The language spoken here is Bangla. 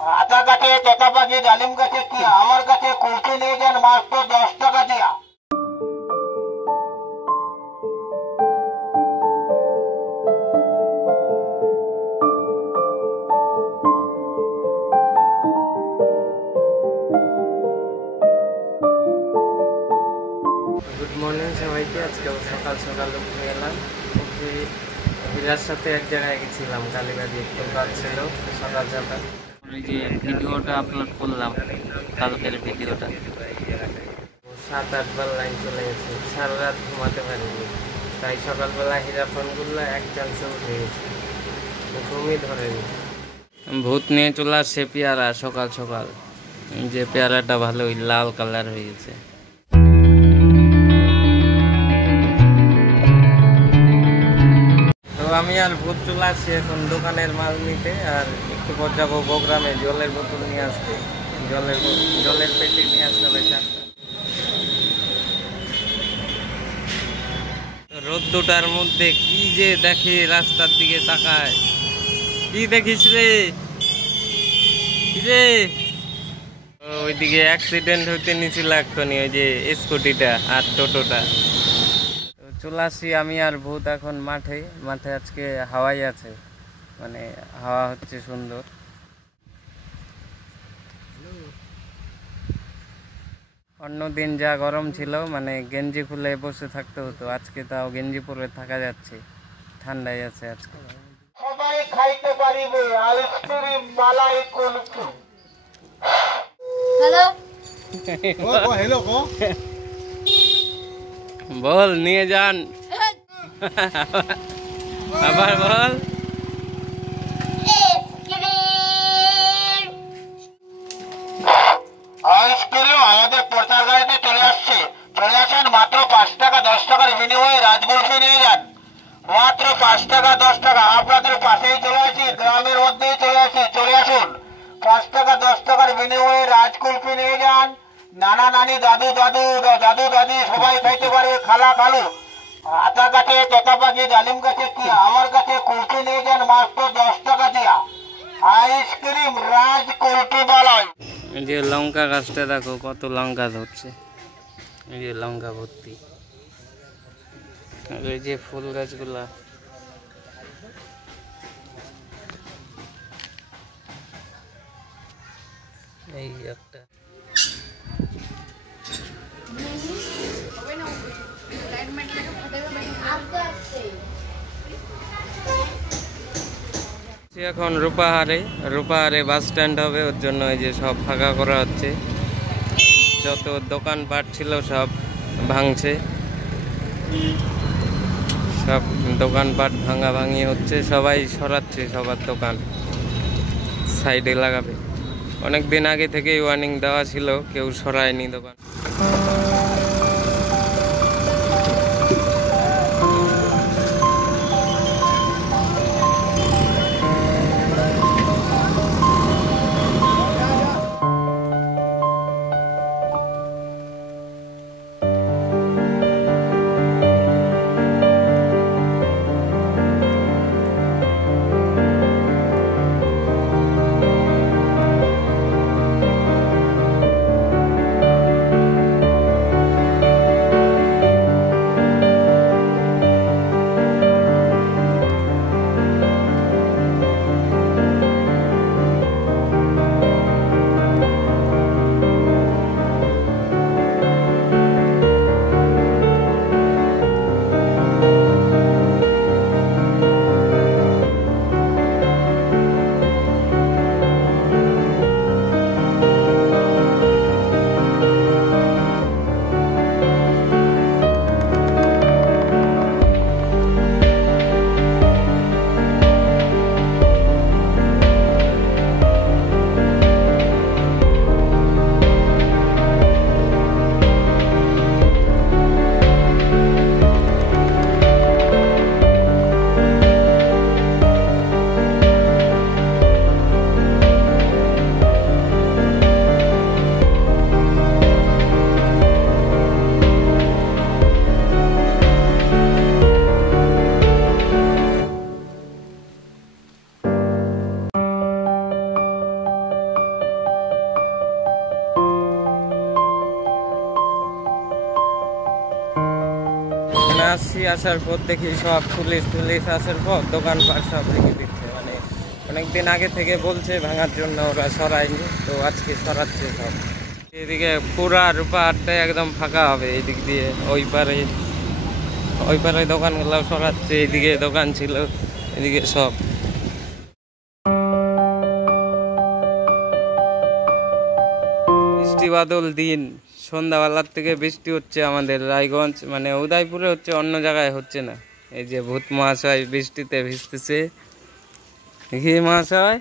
আতা গাছে, তোতা পাখি, ডালিম গাছে কি আমার কাছে কুলফি নিয়ে যান মাত্র 10 টাকা দিয়া। গুড মর্নিং সবাইকে। আজকে সকাল সকাল উঠে এলাম, উঠে হীরার সাথে এক জায়গায় গেছিলাম, কালীবাড়ি একটু কাজ ছিল সকাল সকাল। ওই যে ভিডিওটা আপলোড করলাম, কালকের ভিডিওটা 7-8 বার লাইন চলে গেছে, সারা রাত ঘুমাতে পারিনি। তাই সকালবেলা হীরা ফোন করলে এক চান্সে উঠে গেছে, ঘুমই ধরেনি। ভূত নিয়ে চলে আসছে পেয়ারা সকাল সকাল, যে পেয়ারাটা ভালোই লাল কালার হয়ে গেছে। আমি আর ভূত চলে আসছি এখন দোকানের মাল নিতে, আর একটু পর যাবো প্রোগ্রামে জলের বোতল নিয়ে আসতে, জলের পেটি নিয়ে আসতে হবে 4টা। রোদ্দুটার মধ্যে কি যে দেখি, রাস্তার দিকে তাকায় কি দেখিস রে, কি রে? ওইদিকে অ্যাক্সিডেন্ট হইতে নিছিল এক্ষুনি, ওই যে স্কুটিটা আর টোটোটা। চলে আসি আমি আর ভূত এখন মাঠে আজকে হাওয়াই আছে, মানে হাওয়া হচ্ছে সুন্দর। অন্যদিন যা গরম ছিল, মানে গেঞ্জি খুলে বসে থাকতে হতো, আজকে তাও গেঞ্জি পরে থাকা যাচ্ছে, ঠান্ডাই আছে আজকে। সবাই খাইতে পারিবে আইসক্রিম, মালাই, কুলফি। হ্যালো হ্যালো গো, বল নিয়ে যান, আবার বল। আইসক্রিম আমাদের প্রচার গাড়িতে চলে আসছে, চলে আসেন মাত্র 5 টাকা 10 টাকার বিনিময়ে রাজকুলফি নিয়ে যান, মাত্র 5 টাকা 10 টাকা। আপনাদের পাশেই চলে আসি, গ্রামের মধ্যেই চলে আসি, চলে আসুন। 5 টাকা 10 টাকার বিনিময়ে রাজকুলফি নিয়ে যান। নানা নানি, দাদু দাদি সবাই খাইতে পারবে, খালা খালু। আতা গাছে, তোতা পাখি, ডালিম গাছে কি আমার কাছে কুলফি নিয়ে যান মাত্র 10 টাকা দিয়া। আইসক্রিম রাজ কুলফি বালায়। এই যে লঙ্কা গাছটা দেখো, কত লঙ্কা ধরছে, এই যে লঙ্কা ভর্তি। আর এই যে ফুল গাছগুলা, এই একটা। এখন রূপাহারে বাস স্ট্যান্ড হবে, ওর জন্য এই যে সব ফাঁকা করা হচ্ছে, যত দোকানপাট ছিল সব ভাঙছে, সব দোকানপাট ভাঙাভাঙি হচ্ছে, সবাই সরাচ্ছে সবার দোকান, সাইডে লাগাবে। অনেক দিন আগে থেকেই ওয়ার্নিং দেওয়া ছিল, কেউ সরায়নি দোকান। আসছি, আসার পর দেখি সব পুলিশ আসার পর দোকানপাট সব রেখে দিচ্ছে। মানে অনেকদিন আগে থেকে বলছে ভাঙার জন্য, ওরা সরায়নি, তো আজকে সরাচ্ছে সব। এদিকে পুরা রূপাহাটটা একদম ফাঁকা হবে, এদিক দিয়ে ওই পারে দোকানগুলো সরাচ্ছে, এদিকে দোকান ছিল, এদিকে সব। বৃষ্টি বাদল দিন, সন্ধ্যাবেলার থেকে বৃষ্টি হচ্ছে আমাদের রায়গঞ্জ, মানে উদয়পুরে হচ্ছে, অন্য জায়গায় হচ্ছে না। এই যে ভূত মহাশয় বৃষ্টিতে ভিজতেছে, দেখি মহাশয়